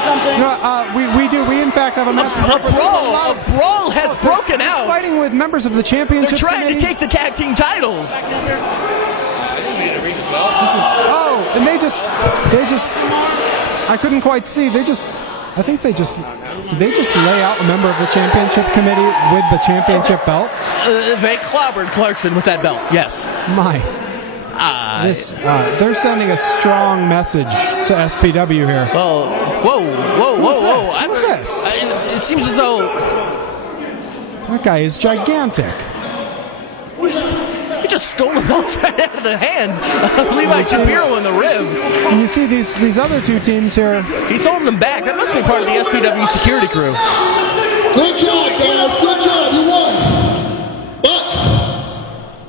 or something? No, we do. We in fact have a match. A brawl has broken out. Fighting with members of the championship. They're trying committee. to take the tag team titles. And they just, I couldn't quite see. Did they just lay out a member of the championship committee with the championship belt? They clobbered Clarkson with that belt, yes. They're sending a strong message to SPW here. Whoa. Who's this? It seems as though... That guy is gigantic. He just stole the belts right out of the hands of Levi Shapiro in the rib. And you see these other two teams here. He's holding them back. That must be part of the SPW security crew. Good job, guys. Good job. You won. But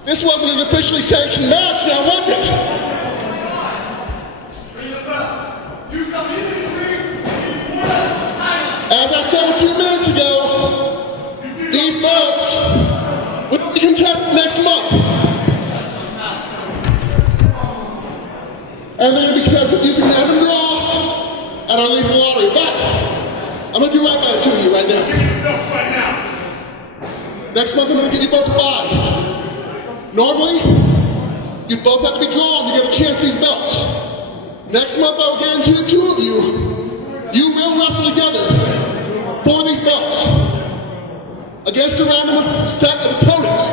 this wasn't an officially sanctioned match, now was it? As I said a few minutes ago, these belts will be contested next month. And they're going to be contested using an Evan Raw at our lethal lottery. But I'm going to do right by the two of you right now. Give me your belts right now. Next month I'm going to give you both a bye. Normally, you both have to be drawn to get a chance at these belts. Next month I will guarantee the two of you will wrestle together for these belts against a random set of opponents.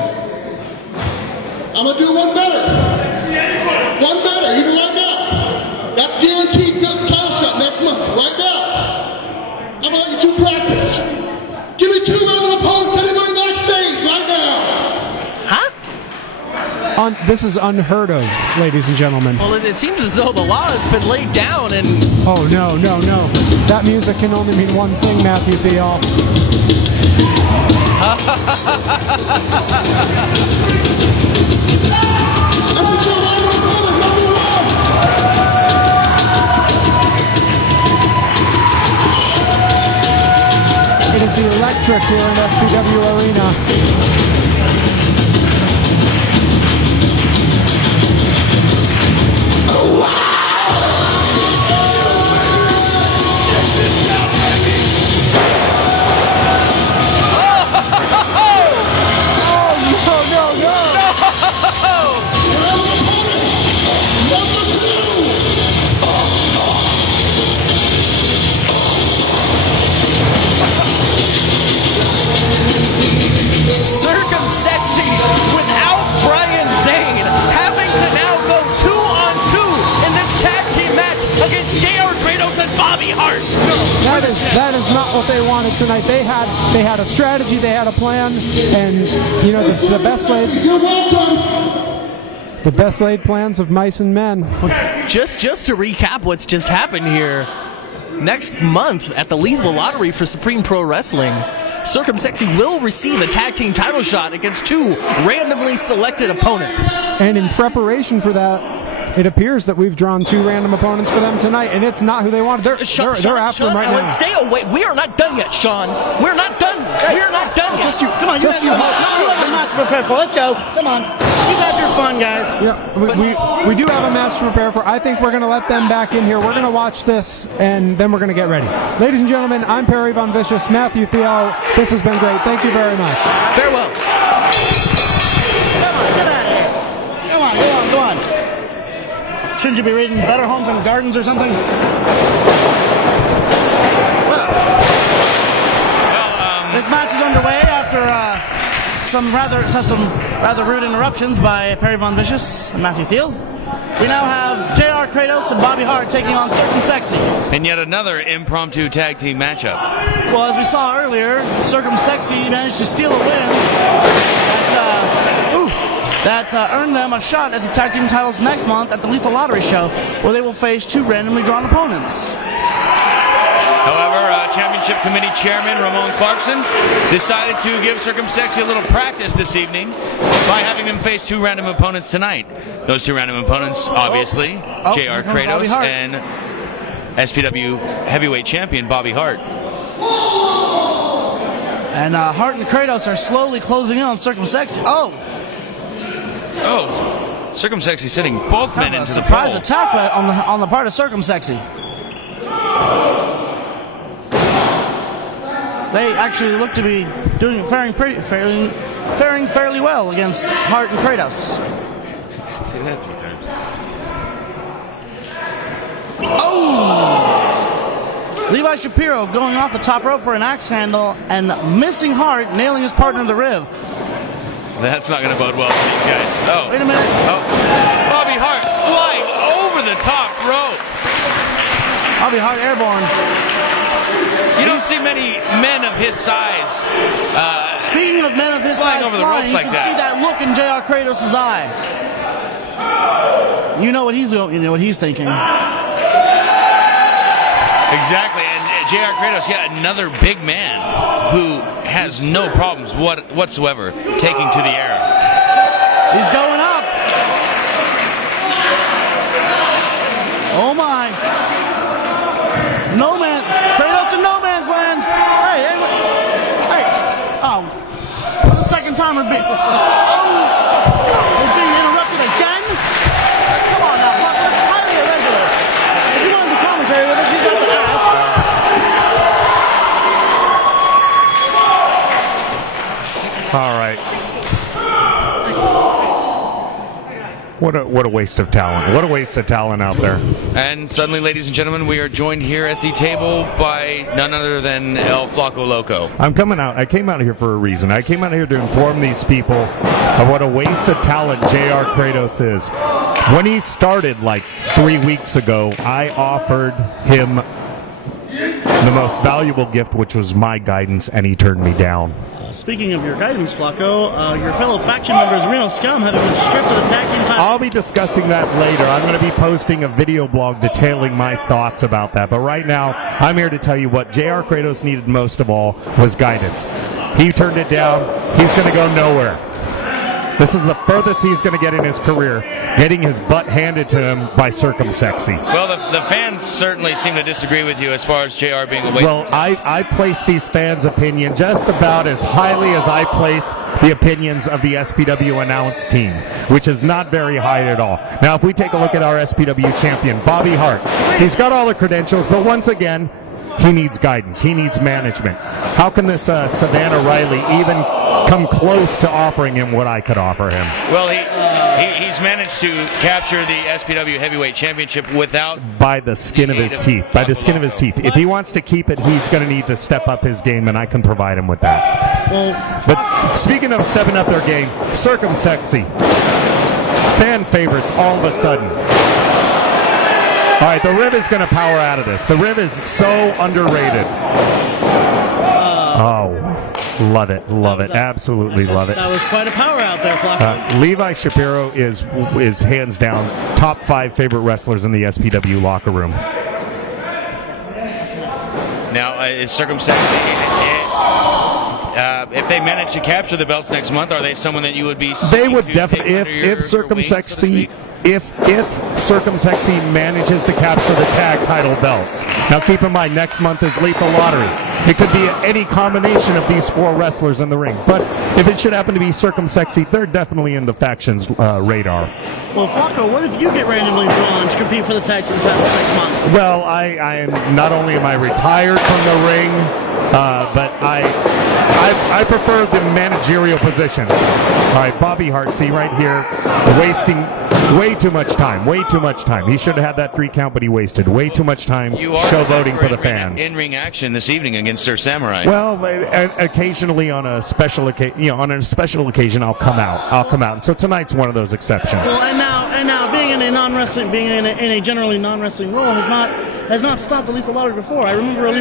I'm going to do one better. One better, even right now. That's guaranteed title shot next month, right now. I'm going to let you two practice. Give me two random opponents, anybody backstage, right now. Huh? This is unheard of, ladies and gentlemen. Well, it seems as though the law has been laid down and... Oh, no. That music can only mean one thing, Matthew Thiel. This is your random opponent, number one. It is electric here in SPW Arena. CircumSexy without Brian Zane having to now go 2-on-2 in this tag team match against JR Kratos and Bobby Hart. That is not what they wanted tonight. They had a strategy, they had a plan, and you know the best laid plans of mice and men. Just to recap what's just happened here. Next month at the Lethal Lottery for Supreme Pro Wrestling, CircumSexy will receive a tag team title shot against two randomly selected opponents. And in preparation for that, it appears that we've drawn two random opponents for them tonight, and it's not who they wanted. They're after them right now. Stay away. We are not done yet, Sean. We're not done. We're not done yet. Come on, you have a match to prepare for. Let's go. Come on. You got your fun, guys. Yeah, we do have a match to prepare for. I think we're going to let them back in here. We're going to watch this, and then we're going to get ready. Ladies and gentlemen, I'm Perry Von Vicious, Matthew Thiel. This has been great. Thank you very much. Farewell. Come on, get out of here. Go on. Shouldn't you be reading Better Homes and Gardens or something? This match is underway after some rather rude interruptions by Perry Von Vicious and Matthew Thiel. We now have JR Kratos and Bobby Hart taking on CircumSexy. And yet another impromptu tag team matchup. Well, as we saw earlier, CircumSexy managed to steal a win that earned them a shot at the tag team titles next month at the Lethal Lottery show, where they will face two randomly drawn opponents. However, Championship Committee Chairman Ramon Clarkson decided to give CircumSexy a little practice this evening by having them face two random opponents tonight. Those two random opponents, obviously, JR Kratos and SPW Heavyweight Champion Bobby Hart. And Hart and Kratos are slowly closing in on CircumSexy. CircumSexy sending both men into the surprise attack on the part of CircumSexy. they actually look to be faring fairly well against Hart and Kratos. Say that 3 times. Oh! Levi Shapiro going off the top rope for an axe handle and missing Hart, nailing his partner in the rib. That's not going to bode well for these guys. Oh. Wait a minute. Oh. Bobby Hart flying over the top rope. Bobby Hart airborne. You don't see many men of his size. Speaking of men of his size over the flying, ropes like you can see that look in JR Kratos' eye. You know what he's thinking. Exactly, and JR Kratos, another big man who has no problems whatsoever taking to the air. He's going up. Oh my. No man. Kratos in no man's land. Hey. Oh. For the second time we're being interrupted again? Come on now, Buck. That's highly irregular. If you want to do commentary with us, you just have to ask. All right. What a waste of talent. What a waste of talent out there. And suddenly, ladies and gentlemen, we are joined here at the table by none other than El Flaco Loco. I came out here for a reason. I came out here to inform these people of what a waste of talent JR Kratos is. When he started like 3 weeks ago, I offered him the most valuable gift, which was my guidance, and he turned me down. Speaking of your guidance, Flaco, your fellow faction members, Reno Scum, have been stripped of the tag team title. I'll be discussing that later. I'm going to be posting a video blog detailing my thoughts about that. But right now, I'm here to tell you what JR Kratos needed most of all was guidance. He turned it down. He's going to go nowhere. This is the furthest he's going to get in his career, getting his butt handed to him by CircumSexy. Well, the fans certainly seem to disagree with you as far as JR being away. Well, I place these fans' opinion just about as highly as I place the opinions of the SPW announce team, which is not very high at all. Now, if we take a look at our SPW champion, Bobby Hart, he's got all the credentials, but once again, he needs guidance. He needs management. How can this Savannah Riley even come close to offering him what I could offer him? Well, he's managed to capture the SPW Heavyweight Championship without... By the skin of his teeth. By the skin of his teeth. If he wants to keep it, he's going to need to step up his game, and I can provide him with that. But speaking of stepping up their game, CircumSexy. Fan favorites all of a sudden. All right, the Riv is going to power out of this. The Riv is so underrated. Love it, absolutely love it. That was quite a power out there, Flaco. Levi Shapiro is hands down top 5 favorite wrestlers in the SPW locker room. Now, is CircumSexy, if they manage to capture the belts next month, are they someone that you would be? They would definitely, if CircumSexy. If CircumSexy manages to capture the tag title belts. Now keep in mind, next month is Lethal Lottery. It could be any combination of these 4 wrestlers in the ring. But if it should happen to be CircumSexy, they're definitely in the faction's radar. Well, Flaco, what if you get randomly drawn to compete for the tag team titles next month? Well, I am not only am I retired from the ring, but I prefer the managerial positions. All right, Bobby Hart, see right here, wasting way too much time. He should have had that 3 count, but he wasted way too much time showboating for the fans. In-ring action this evening against Sir Samurai. Well, occasionally on a special occasion, I'll come out. And so tonight's one of those exceptions. Well, and now, being in a non-wrestling, in a generally non-wrestling role has not stopped the Lethal Lottery before. I remember a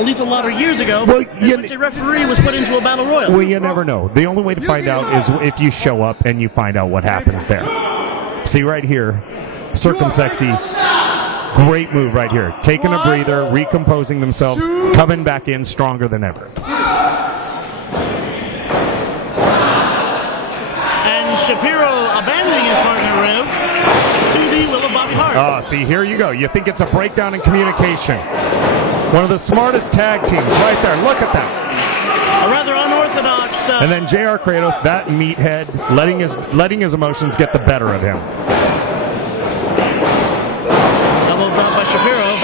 Lethal Lottery years ago, in which a referee was put into a battle royal. Well, you never know. The only way to find out is if you show up and you find out what happens there. See right here, CircumSexy, great move right here. Taking a breather, recomposing themselves, coming back in stronger than ever. And Shapiro abandoning his partner Riv to the will of Bobby Hart. Oh, see, here you go. You think it's a breakdown in communication. One of the smartest tag teams right there. Look at that. A rather unorthodox. And then JR Kratos, that meathead, letting his emotions get the better of him. Double drop by Shapiro.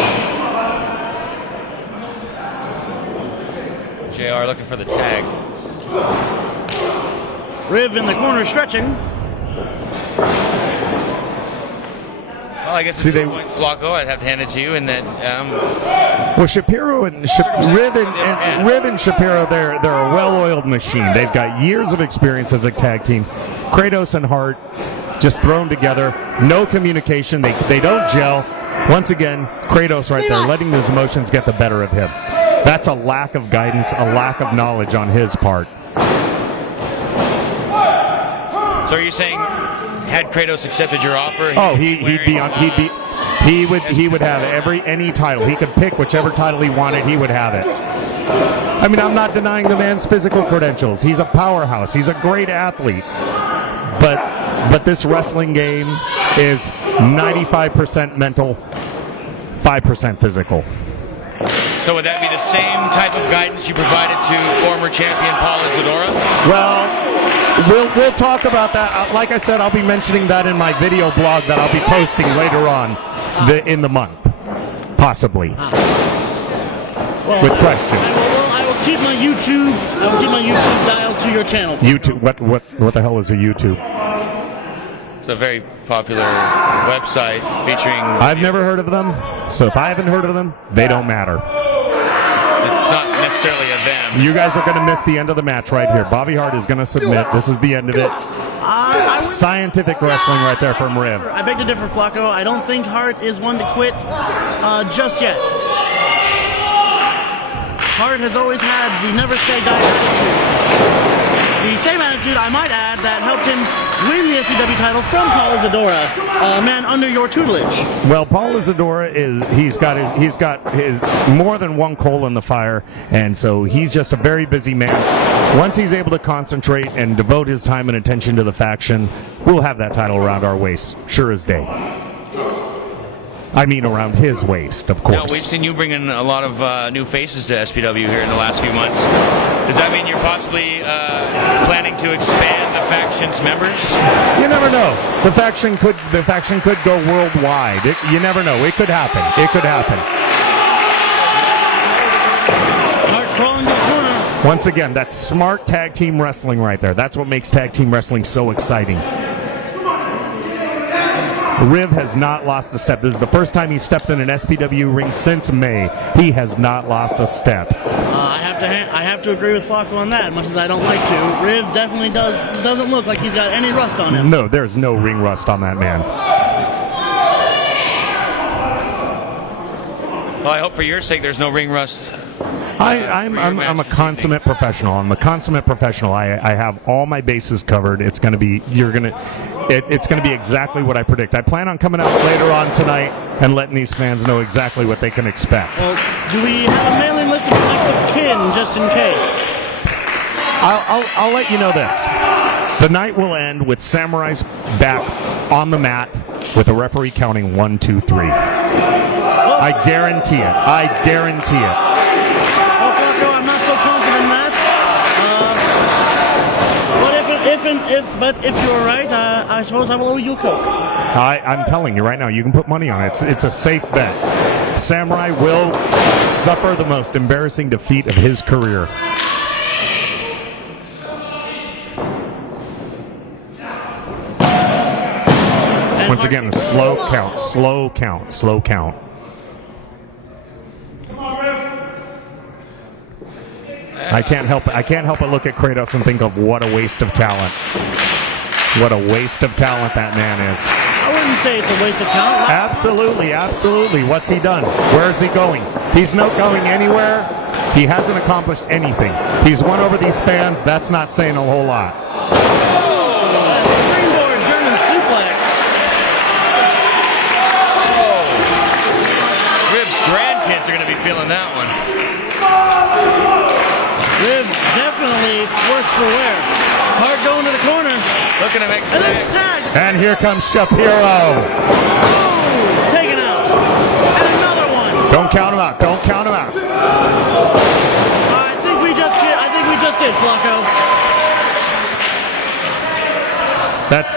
JR looking for the tag. Riv in the corner stretching. Well, I guess at this point, Flacco, I'd have to hand it to you in that. Well, Shapiro and Riv and Shapiro, they're a well-oiled machine. They've got years of experience as a tag team. Kratos and Hart just thrown together, no communication. They don't gel. Once again, Kratos right there, letting his emotions get the better of him. That's a lack of guidance, a lack of knowledge on his part. So are you saying, had Kratos accepted your offer? He would have any title. He could pick whichever title he wanted. He would have it. I mean, I'm not denying the man's physical credentials. He's a powerhouse. He's a great athlete. But this wrestling game is 95% mental, 5% physical. So would that be the same type of guidance you provided to former champion Paul Isadora? Well, we'll talk about that. Like I said, I'll be mentioning that in my video blog that I'll be posting later on in the month, possibly, with questions. I will keep my YouTube dial to your channel. YouTube. What the hell is a YouTube? It's a very popular website featuring... I've never heard of them, so if I haven't heard of them, they don't matter. It's not necessarily a them. You guys are going to miss the end of the match right here. Bobby Hart is going to submit. This is the end of it. Scientific wrestling right there from Riv. I beg to differ, Flacco. I don't think Hart is one to quit just yet. Hart has always had the never say die attitude. The same attitude, I might add, that helped him win the SPW title from Paul Isadora, a man under your tutelage. Well, Paul Isadora he's got his more than one coal in the fire, and so he's just a very busy man. Once he's able to concentrate and devote his time and attention to the faction, we'll have that title around our waist, sure as day. I mean around his waist, of course. Now, we've seen you bring in a lot of new faces to SPW here in the last few months. Does that mean you're possibly planning to expand the faction's members? You never know. The faction could go worldwide. You never know. It could happen. It could happen. Once again, that's smart tag team wrestling right there. That's what makes tag team wrestling so exciting. Riv has not lost a step. This is the first time he stepped in an SPW ring since May. He has not lost a step. I have to agree with Flacco on that, much as I don't like to. Riv definitely doesn't look like he's got any rust on him. No, there's no ring rust on that man. Well, I hope for your sake there's no ring rust. I'm a consummate professional. I'm a consummate professional. I have all my bases covered. It's going to be it's going to be exactly what I predict. I plan on coming out later on tonight and letting these fans know exactly what they can expect. Well, do we have a mailing list of next of kin just in case? I'll let you know this. The night will end with Samurai's back on the mat with the referee counting 1, 2, 3. I guarantee it. I guarantee it. Well, Flacco, I'm not so confident in that. But if you're right, I suppose I will owe you a Coke. I'm telling you right now, you can put money on it. It's a safe bet. Samurai will suffer the most embarrassing defeat of his career. Once again, a slow count, slow count, slow count. I can't help but look at Kratos and think of what a waste of talent. What a waste of talent that man is. I wouldn't say it's a waste of talent. Absolutely, absolutely. What's he done? Where is he going? He's not going anywhere. He hasn't accomplished anything. He's won over these fans. That's not saying a whole lot. Springboard German suplex. Rib's grandkids are going to be feeling that one. Rib definitely worse for wear. Hart going to the corner. Looking to make the tag. And here comes Shapiro. Oh, taken out. And another one. Don't count him out. Don't count him out. I think we just did, Flacco.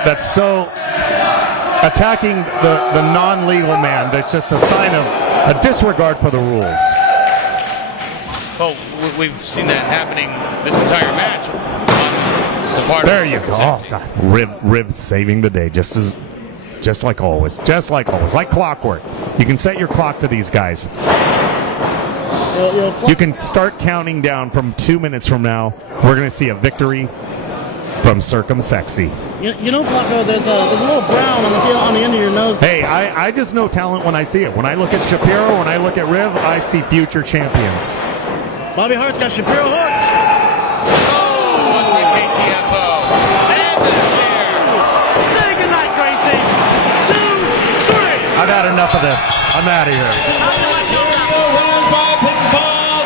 That's so attacking the non-legal man. That's just a sign of a disregard for the rules. Well, we've seen that happening this entire match. On the part there of you go. Oh, God. Riv saving the day, just like always. Just like always. Like clockwork. You can set your clock to these guys. You can start counting down from 2 minutes from now. We're going to see a victory from CircumSexy. You know, Flacco, there's a little brown on the end of your nose. Hey, I just know talent when I see it. When I look at Shapiro, when I look at Riv, I see future champions. Bobby Hart's got Shapiro hooked. Oh, what the KTFO. And the spear. Say goodnight, Gracie. 2, 3. I've had enough of this. I'm out of here. Winners by pinfall,